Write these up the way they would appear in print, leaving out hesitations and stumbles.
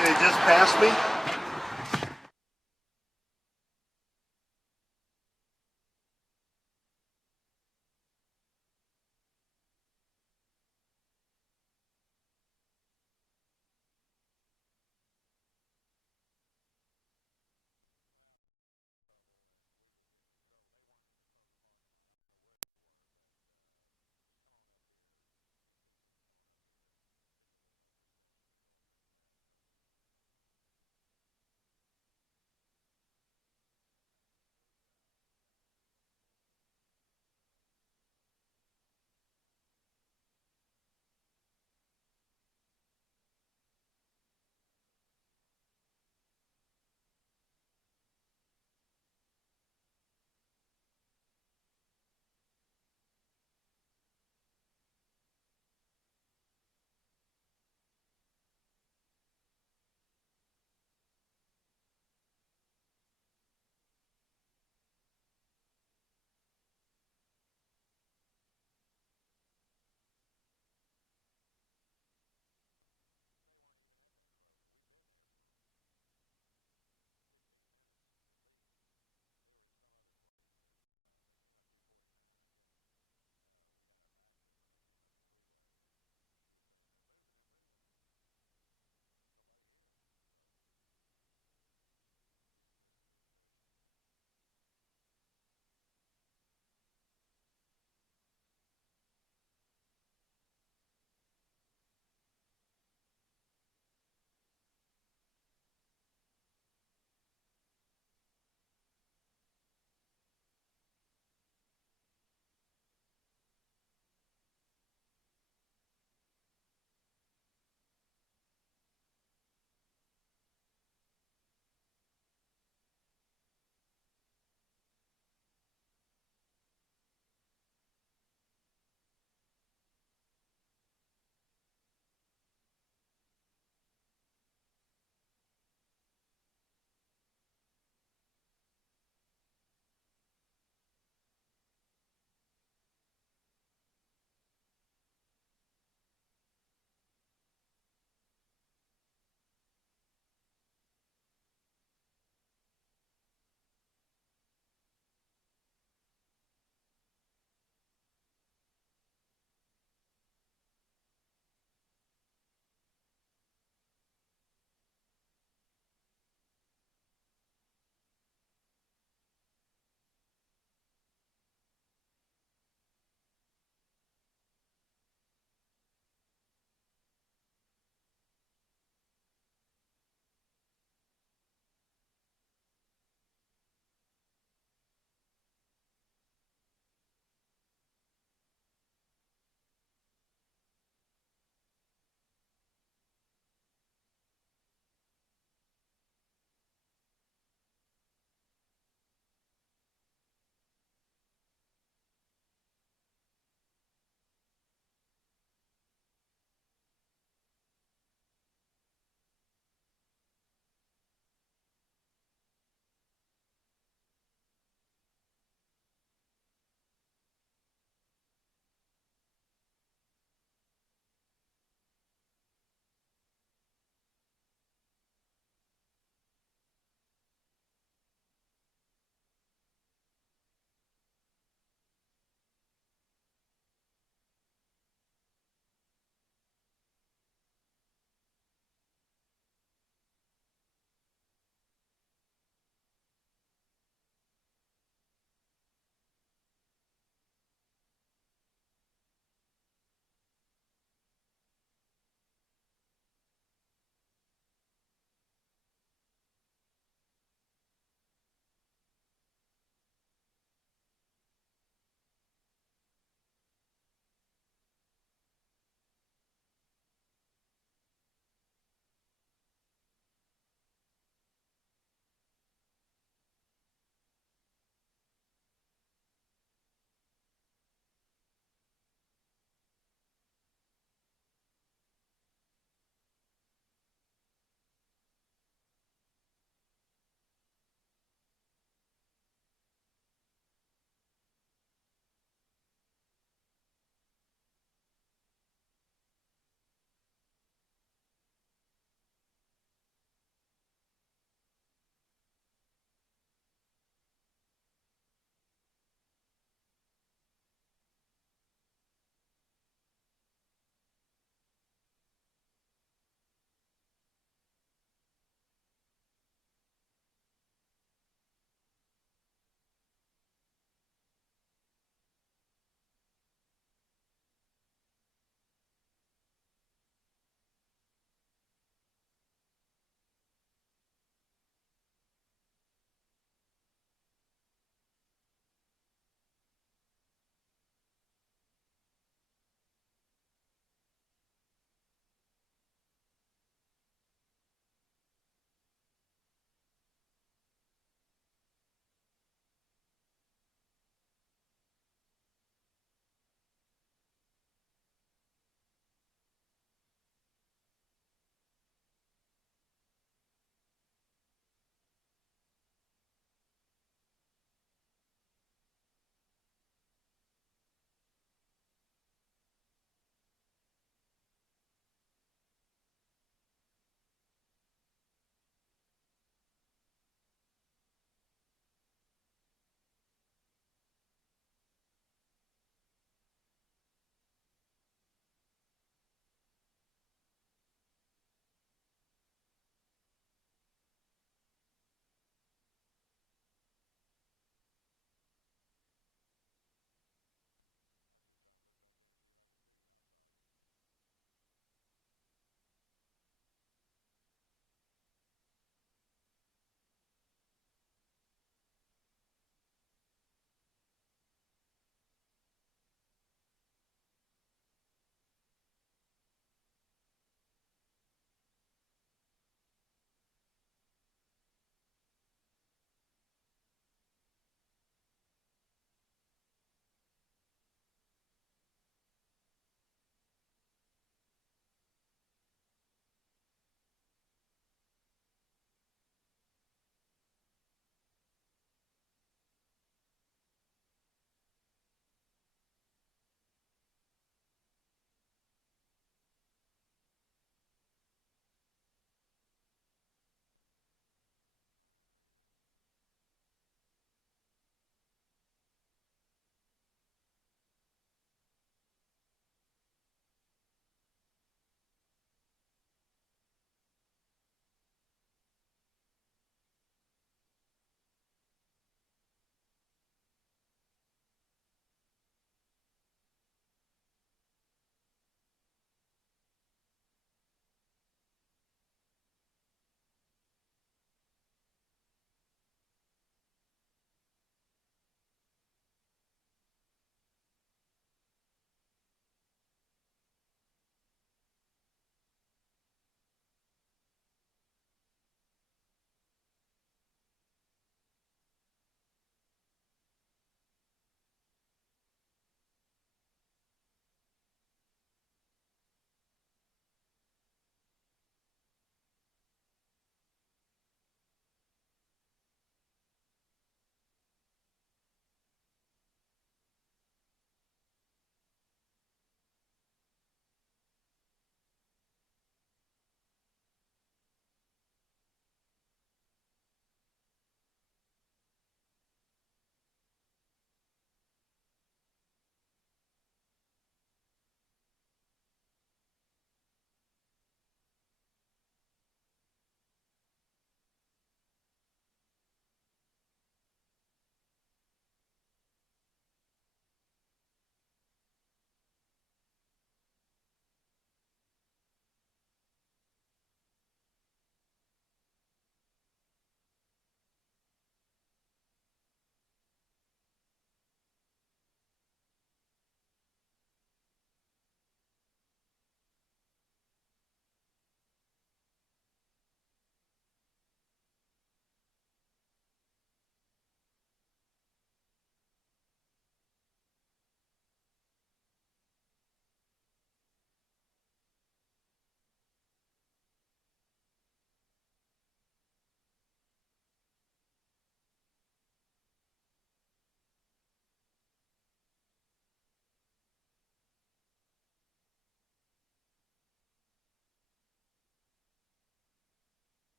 Okay, they just passed me.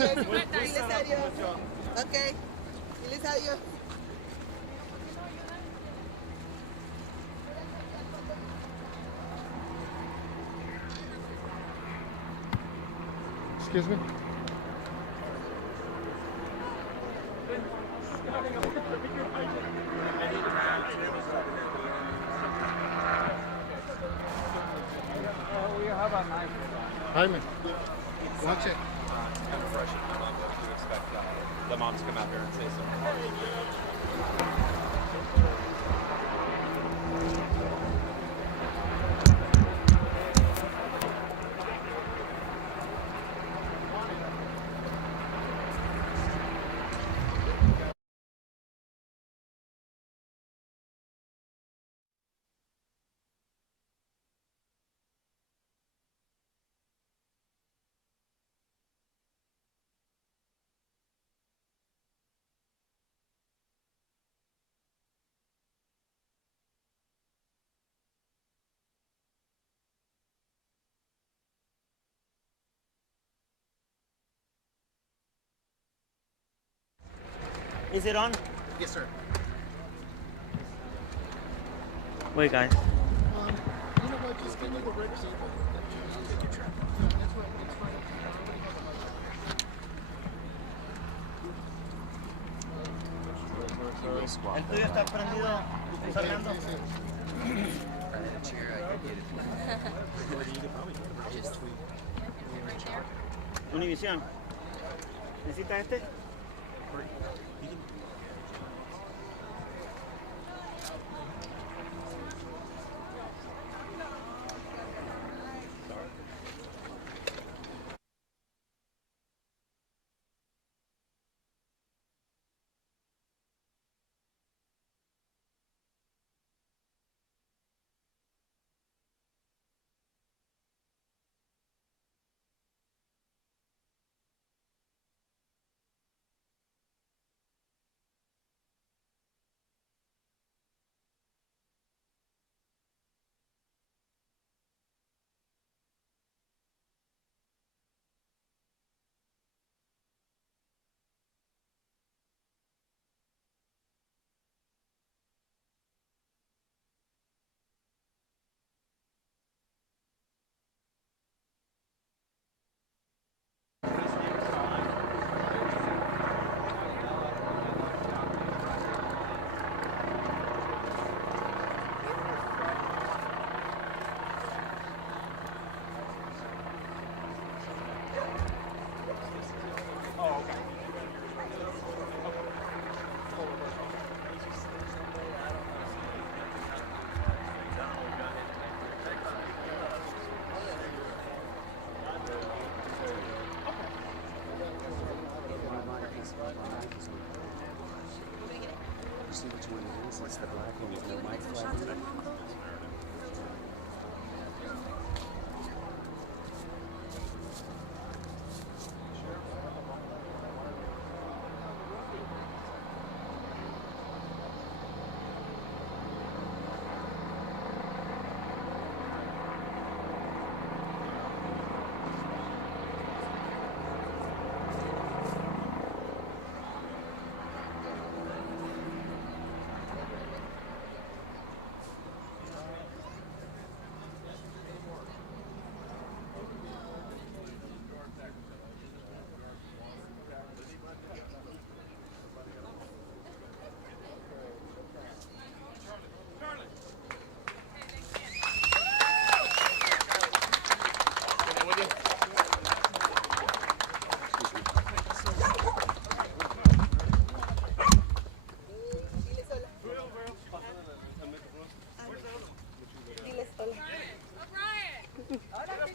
adiós. Diles adiós. Ok. Diles adiós. Excuse me? Jaime, watch it. Kind of fresh in my mind, but you expect the mom to come out here and say something. Is it on? Yes, sir. Wait, guys. You know what? Just give me the red cable. I'll take your track. That's right. That's right. El tuyo está prendido, Fernando. Univisión. ¿Necesita este? See which one it is. It's the black one with no mic flag.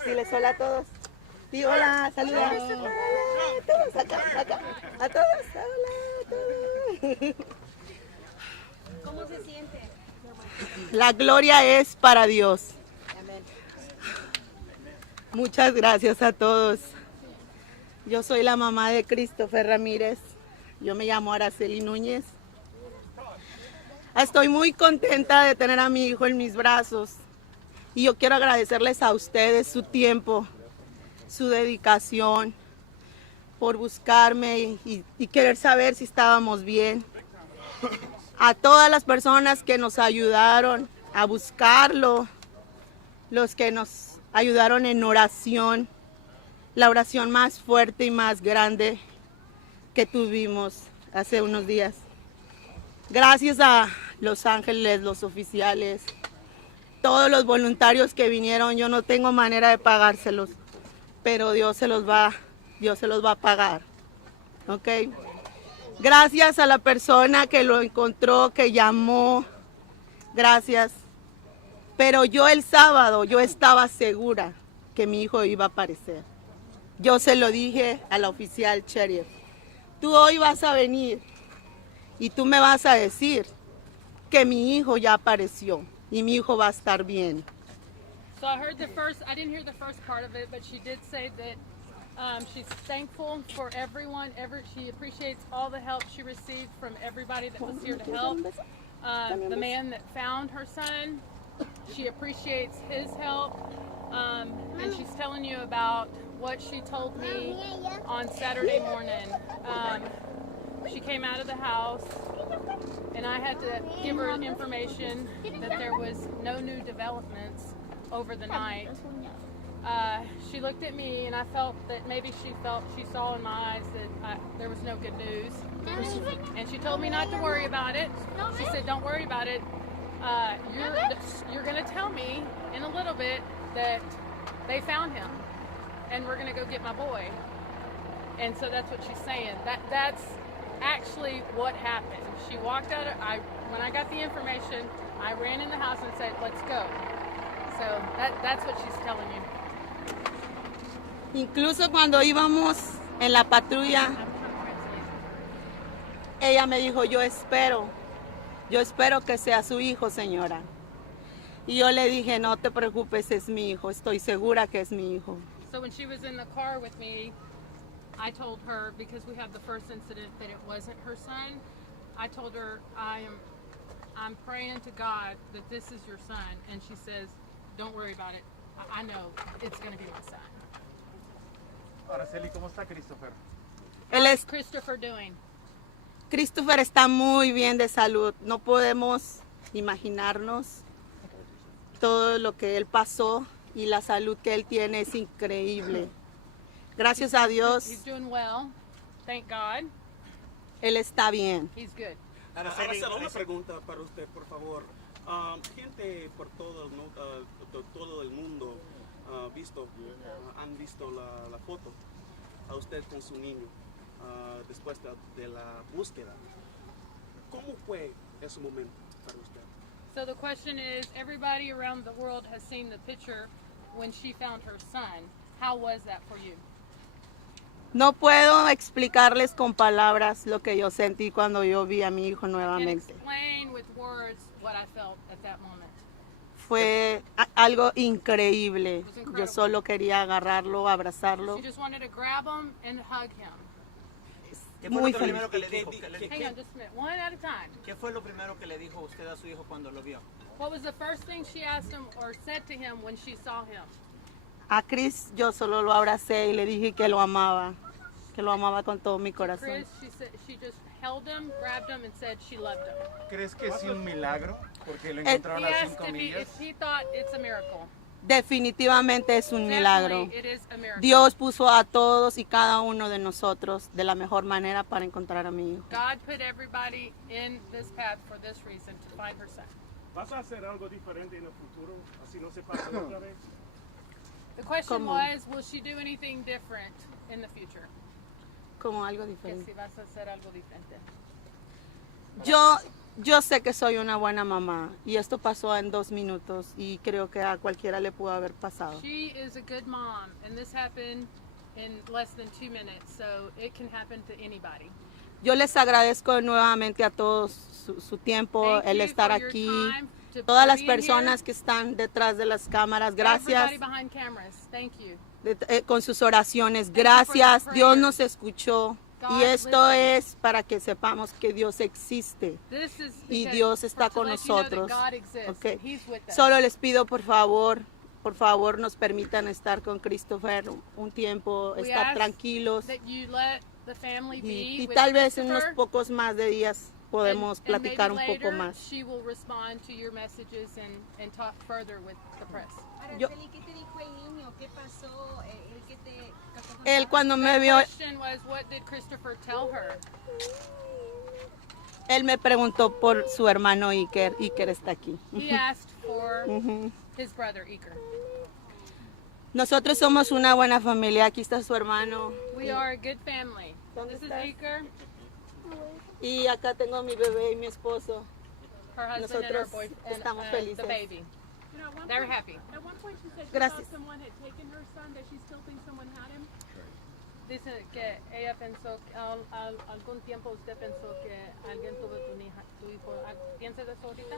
Diles hola a todos. Sí, hola, saluda. Hola, a todos, acá. A todos, hola, a todos. ¿Cómo se siente? La gloria es para Dios. Muchas gracias a todos. Yo soy la mamá de Christopher Ramírez. Yo me llamo Araceli Núñez. Estoy muy contenta de tener a mi hijo en mis brazos. Y yo quiero agradecerles a ustedes su tiempo, su dedicación, por buscarme y querer saber si estábamos bien. A todas las personas que nos ayudaron a buscarlo, los que nos ayudaron en oración, la oración más fuerte y más grande que tuvimos hace unos días. Gracias a Los Ángeles, los oficiales, todos los voluntarios que vinieron, yo no tengo manera de pagárselos, pero Dios se los va a pagar. ¿Ok? Gracias a la persona que lo encontró, que llamó, gracias. Pero yo el sábado, yo estaba segura que mi hijo iba a aparecer. Yo se lo dije a la oficial sheriff, tú hoy vas a venir y tú me vas a decir que mi hijo ya apareció y mi hijo va a estar bien. So I didn't hear the first part of it, but she did say that she's thankful for everyone. She appreciates all the help she received from everybody that was here to help. The man that found her son, she appreciates his help. And she's telling you about what she told me on Saturday morning. She came out of the house and I had to give her information that there was no new developments over the night. She looked at me and I felt that maybe she saw in my eyes that there was no good news. And she told me not to worry about it. She said, don't worry about it. You're going to tell me in a little bit that they found him and we're going to go get my boy. And so that's what she's saying. That's actually what happened. She walked out. When I got the information, I ran in the house and said, let's go. So that's what she's telling you. Incluso cuando íbamos en la patrulla, ella me dijo, yo espero que sea su hijo, señora. Y yo le dije, no te preocupes, es mi hijo, estoy segura que es mi hijo. So when she was in the car with me, I told her, because we had the first incident that it wasn't her son, I told her, I'm praying to God that this is your son. And she says, don't worry about it. I know it's going to be my son. Araceli, ¿cómo está Christopher? How's Christopher doing? Christopher está muy bien de salud. No podemos imaginarnos todo lo que él pasó y la salud que él tiene es increíble. Gracias a Dios. He's doing well. Thank God. Él está bien. He's good. Araceli, una pregunta para usted, por favor. Gente por todo el mundo han visto la foto a usted con su niño después de la búsqueda. ¿Cómo fue ese momento para usted? So the question is, everybody around the world has seen the picture when she found her son. How was that for you? No puedo explicarles con palabras lo que yo sentí cuando yo vi a mi hijo I can't nuevamente. explain with words what I felt at that moment. Fue algo increíble. was incredible. Yo solo quería agarrarlo, abrazarlo. She just wanted to grab him and hug him. ¿Qué fue Muy lo feliz. primero que le dijo? Hang on just a minute, one at a time. ¿Qué fue lo primero que le dijo usted a su hijo cuando lo vio? What was the first thing she asked him or said to him when she saw him? A Chris yo solo lo abracé y le dije que lo amaba con todo mi corazón. Chris, she just held him, grabbed him, and said she loved him. ¿Crees que es un milagro? Porque lo He encontraron a asked 5 millas. if he thought it's a miracle. Definitivamente es un milagro. Definitely, it is a miracle. Dios puso a todos y cada uno de nosotros de la mejor manera para encontrar a mi hijo. God put everybody in this path for this reason, to find her son. ¿Vas a hacer algo diferente en el futuro? Así no se pasa otra vez. The question ¿Cómo? was, will she do anything different in the future? Como algo Que diferente. si vas a hacer algo diferente. Yo sé que soy una buena mamá y esto pasó en 2 minutos y creo que a cualquiera le pudo haber pasado. She is a good mom, and this happened in less than 2 minutes, so it can happen to anybody. Yo les agradezco nuevamente a todos su tiempo, Thank el you estar for your aquí, time, to todas las being here. personas que están detrás de las cámaras, gracias Everybody behind cameras, thank you. con sus oraciones, you for gracias, your Dios prayers. nos escuchó God y esto listens. es para que sepamos que Dios existe. This is Y because- Dios está to con let you know that nosotros. God exists, Ok. and He's with us. Solo les pido por favor por favor nos permitan estar con Christopher un tiempo, We estar ask tranquilos that you let the family be y with tal vez en unos Christopher, pocos más de días podemos and platicar un maybe poco later más. she will respond to your messages and talk further with the press. Yo- Araceli, ¿qué te dijo el niño? ¿Qué pasó? ¿El que te casó con Él cuando me The vio, question was, what did Christopher tell her? él me preguntó por su hermano Iker. Iker está aquí. He asked for Ujú. his brother Iker. Nosotros somos una buena familia. Aquí está su hermano. We are a good family. ¿Dónde This is estás? Iker, Y acá tengo a mi bebé y mi esposo. her husband, and her Nosotros boyfriend, estamos and felices. the baby. They're happy. At one point she said she Gracias. thought someone had taken her son, that she still thinks someone had him. Dice que ella pensó, algún tiempo usted pensó que alguien tuvo tu hijo. ¿Piensa de eso ahorita?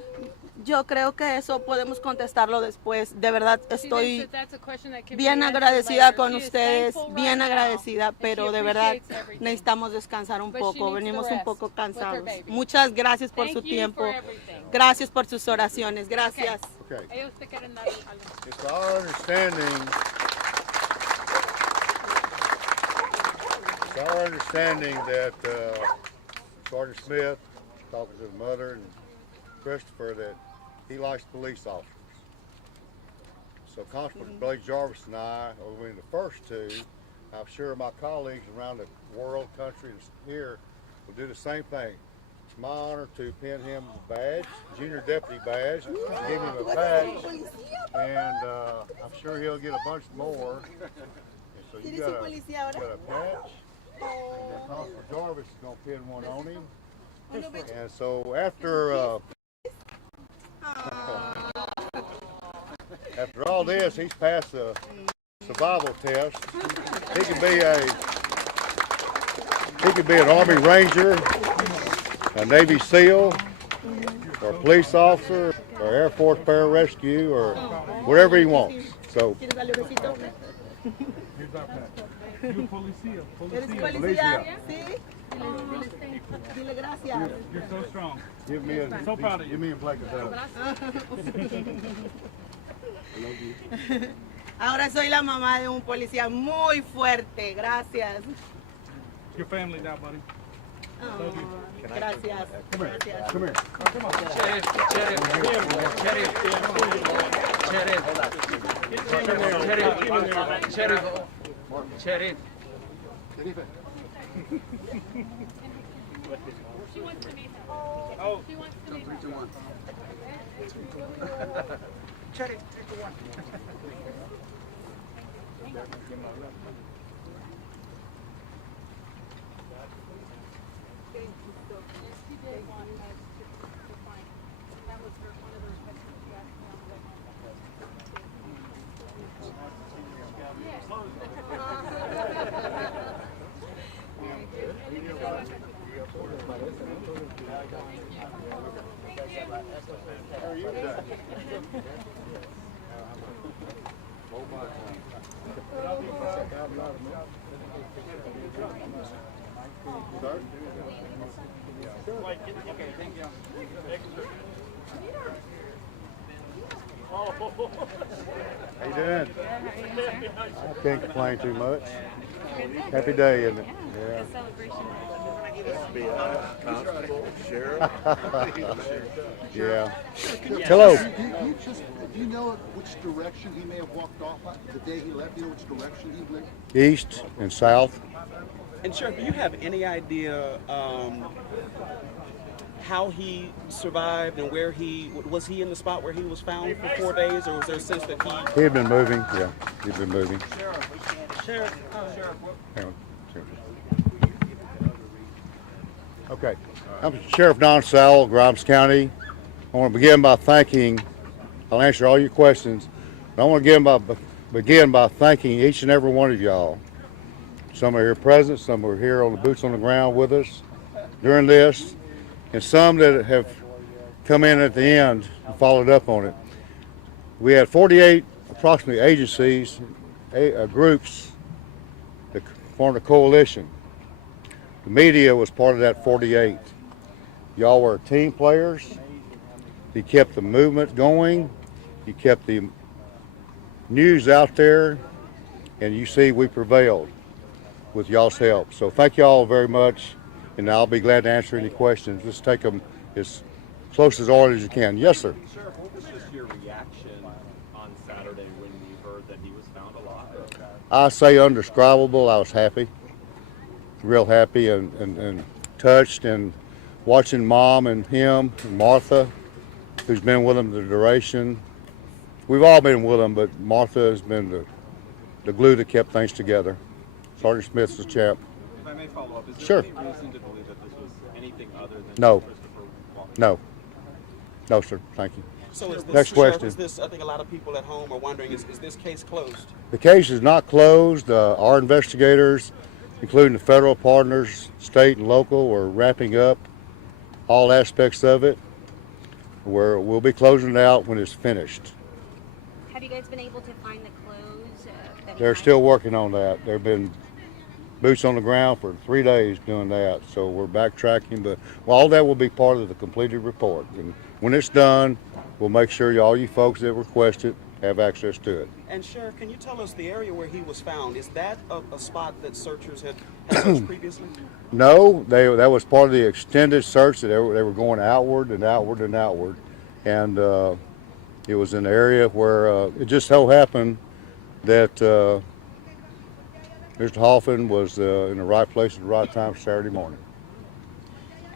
Yo creo que eso podemos contestarlo después. De verdad She thinks estoy that that's a question that can be bien answered agradecida later. con She is ustedes, thankful bien right now, agradecida, and pero she de verdad appreciates everything. necesitamos descansar un But she poco. needs to Venimos un rest poco with her cansados. baby. Muchas gracias por Thank su you tiempo. for everything. Gracias por sus oraciones. Gracias. Okay. Ellos te quieren dar algo. It's our understanding. It's our understanding that Sergeant Smith, talking to the mother and Christopher, that he likes police officers. So Constable Blake Jarvis and I, are being the first two, I'm sure my colleagues around the world, country, and here will do the same thing. It's my honor to pin him a badge, junior deputy badge, give him a badge, and I'm sure he'll get a bunch more. And so you got a patch, and then Constable Jarvis is going to pin one on him. And so after after all this, he's passed the survival test. He could be an Army Ranger, a Navy SEAL, or a police officer, or Air Force pararescue, or whatever he wants. So ¿Quieres darle un besito? You policía. ¿Eres policía? Sí. Dile gracias. You're so strong. give me a So proud of you. give me a Blake a hug. Ahora soy la mamá de un policía muy fuerte. Gracias. Your family now, buddy. Oh, gracias. Gracias. Come here. She wants to meet him. Oh. She wants to meet him. She did want us to find. That was one of the requests that she asked me on the website. How are you today? Sir? Okay, thank you. How you doing? I can't complain too much. Happy day, isn't it? Yeah. Yeah. Hello. Do you know which direction he may have walked off at the day he left? Do you know which direction he went? East and south. And Sheriff, do you have any idea how he survived and where was he in the spot where he was found for 4 days, or was there a sense that He had been moving. Yeah, he'd been moving. Sheriff. Hang on. Okay. I'm Sheriff Don Sowell, Grimes County. I want to begin by thanking, I'll answer all your questions, but I want to begin by thanking each and every one of y'all. Some are here present, some are here on the boots on the ground with us during this, and some that have come in at the end and followed up on it. We had 48 approximately agencies, groups that formed a coalition. The media was part of that 48. Y'all were team players. You kept the movement going. You kept the news out there, and you see we prevailed with y'all's help. So thank y'all very much, and I'll be glad to answer any questions. Just take them as close as order as you can. Yes, sir. Sheriff, what was just your reaction on Saturday when you heard that he was found alive? I say undescribable. I was happy, real happy, and touched, and watching Mom and him and Martha, who's been with him the duration. We've all been with him, but Martha has been the glue that kept things together. Sergeant Smith's the champ. If I may follow up, is there Sure. any reason to believe that this was anything other than No. Christopher Walker? No, sir. Thank you. So is this, Next Sheriff, question. is this, I think a lot of people at home are wondering, is this case closed? The case is not closed. Our investigators, including the federal partners, state and local, are wrapping up all aspects of it. We'll be closing it out when it's finished. Have you guys been able to find the clothes? That he They're had? still working on that. They've been boots on the ground for 3 days doing that. So we're backtracking, but all that will be part of the completed report. And when it's done, we'll make sure all you folks that request it have access to it. And Sheriff, can you tell us the area where he was found? Is that a spot that searchers had searched previously? No, that was part of the extended search that they were going outward and outward and outward. And it was an area where it just so happened that Mr. Hoffman was in the right place at the right time Saturday morning.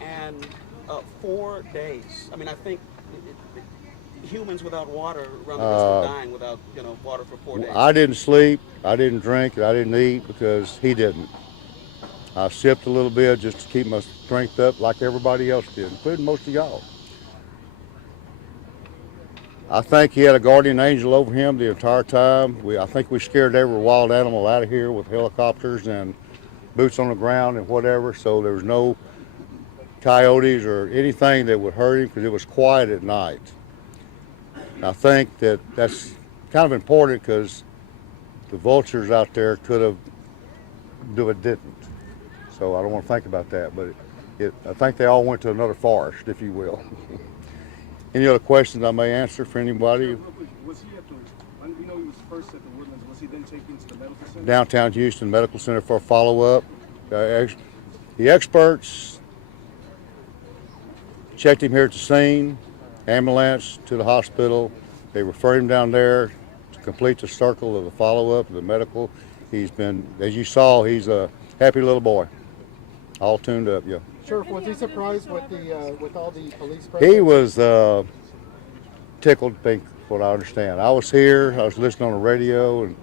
And 4 days. I mean, I think humans without water run the risk of dying without, water for 4 days. I didn't sleep, I didn't drink, I didn't eat because he didn't. I sipped a little bit just to keep my strength up like everybody else did, including most of y'all. I think he had a guardian angel over him the entire time. I think we scared every wild animal out of here with helicopters and boots on the ground and whatever, so there was no coyotes or anything that would hurt him because it was quiet at night. I think that's kind of important because the vultures out there could have didn't. So I don't want to think about that, but I think they all went to another forest, if you will. Any other questions I may answer for anybody? Was he we know he was first at the Woodlands, was he then taken to the medical center? Downtown Houston Medical Center for a follow-up. The experts checked him here at the scene, ambulance to the hospital. They referred him down there to complete the circle of the follow-up of the medical. He's been, as you saw, he's a happy little boy, all tuned up, yeah. Sheriff, was he surprised with all the police presence? He was tickled pink, what I understand. I was here, I was listening on the radio, and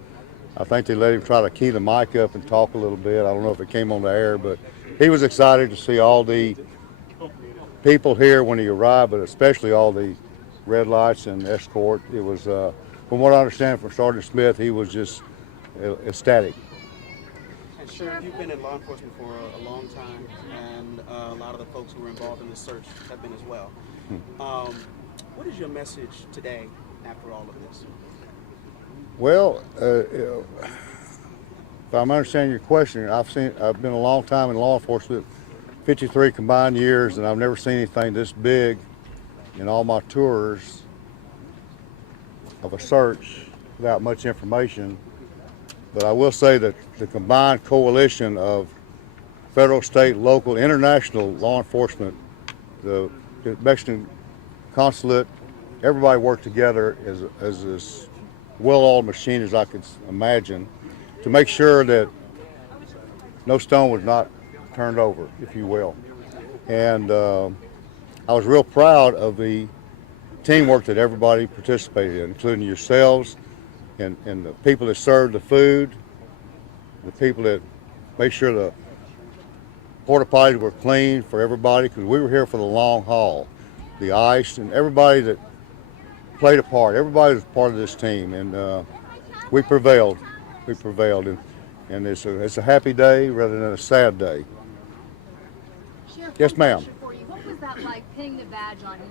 I think they let him try to key the mic up and talk a little bit. I don't know if it came on the air, but he was excited to see all the people here when he arrived, but especially all the red lights and escort. It was, from what I understand from Sergeant Smith, he was just ecstatic. And Sheriff, you've been in law enforcement for a long time, and a lot of the folks who were involved in this search have been as well. What is your message today after all of this? Well, if I'm understanding your question, I've been a long time in law enforcement, 53 combined years, and I've never seen anything this big in all my tours of a search without much information. But I will say that the combined coalition of federal, state, local, international law enforcement, the Mexican consulate, everybody worked together as this well-oiled machine as I could imagine to make sure that no stone was not turned over, if you will. And I was real proud of the teamwork that everybody participated in, including yourselves and the people that served the food, the people that made sure the porta potties were clean for everybody, because we were here for the long haul. The ice and everybody that played a part. Everybody was part of this team, and we prevailed. We prevailed, and it's a happy day rather than a sad day. Sheriff, Yes, ma'am. for you. What was that like, pinning the badge on him?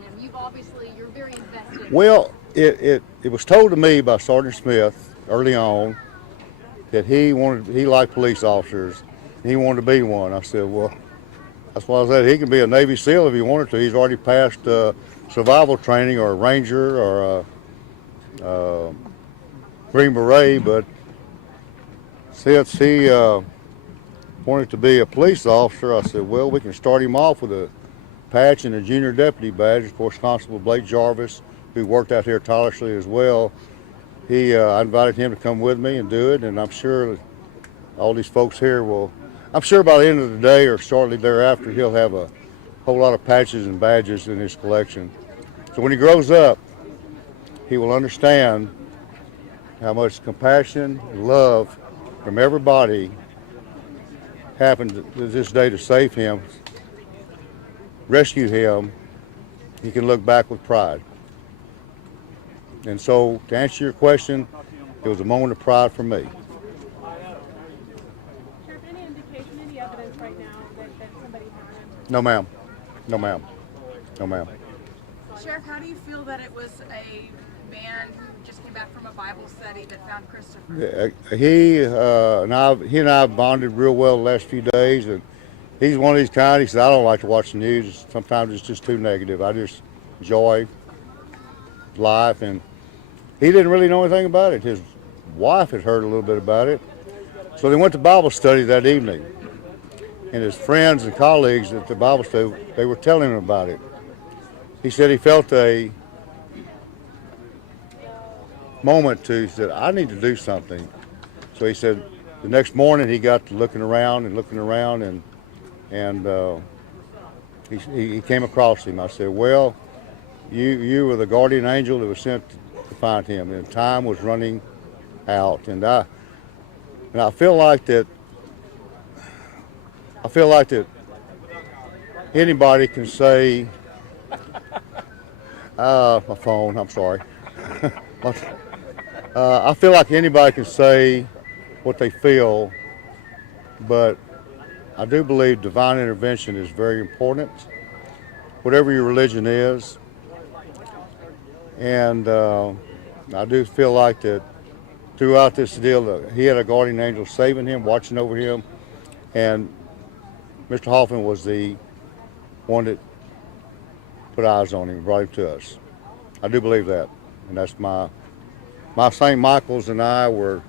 You're very invested. Well, it was told to me by Sergeant Smith early on that he liked police officers. And he wanted to be one. I said, well, that's why I said he can be a Navy SEAL if he wanted to. He's already passed survival training, or a ranger, or Green Beret, but since he wanted to be a police officer, I said, well, we can start him off with a patch and a junior deputy badge. Of course, Constable Blake Jarvis, who worked out here tirelessly as well, I invited him to come with me and do it, and I'm sure all these folks here will, I'm sure by the end of the day or shortly thereafter, he'll have a whole lot of patches and badges in his collection. So when he grows up, he will understand how much compassion and love from everybody happened this day to save him, rescue him. He can look back with pride. And so, to answer your question, it was a moment of pride for me. Sheriff, any indication, any evidence right now that somebody had him? No, ma'am. No, ma'am. No, ma'am. Sheriff, how do you feel that it was a man who just came back from a Bible study that found Christopher? He and I bonded real well the last few days, and he's one of these kind. He said, I don't like to watch the news. Sometimes it's just too negative. I just enjoy life, and he didn't really know anything about it. His wife had heard a little bit about it. So they went to Bible study that evening, and his friends and colleagues at the Bible study, they were telling him about it. He said he felt a moment he said, I need to do something. So he said the next morning he got to looking around, and he came across him. I said, well, you were the guardian angel that was sent to find him, and time was running out. And I feel like that anybody can say, my phone, I'm sorry. I feel like anybody can say what they feel, but I do believe divine intervention is very important, whatever your religion is. And I do feel like that throughout this deal, he had a guardian angel saving him, watching over him, and Mr. Hoffman was the one that put eyes on him, brought him to us. I do believe that, and that's my St. Michael's and I were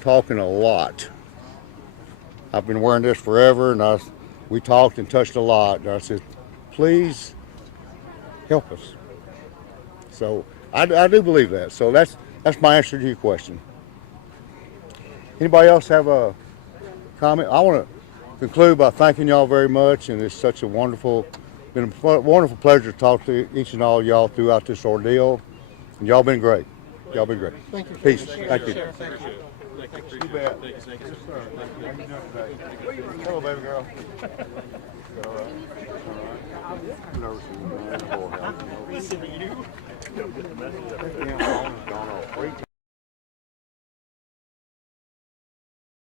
talking a lot. I've been wearing this forever, and we talked and touched a lot. And I said, please help us. So I do believe that. So that's my answer to your question. Anybody else have a comment? I want to conclude by thanking y'all very much, and it's such a been a wonderful pleasure to talk to each and all of y'all throughout this ordeal. And y'all been great. Y'all been great. Thank you. Peace. Thank you. You bet. Yes, sir. How you doing today? Hello, baby girl. All right. I'm nervous. We see you.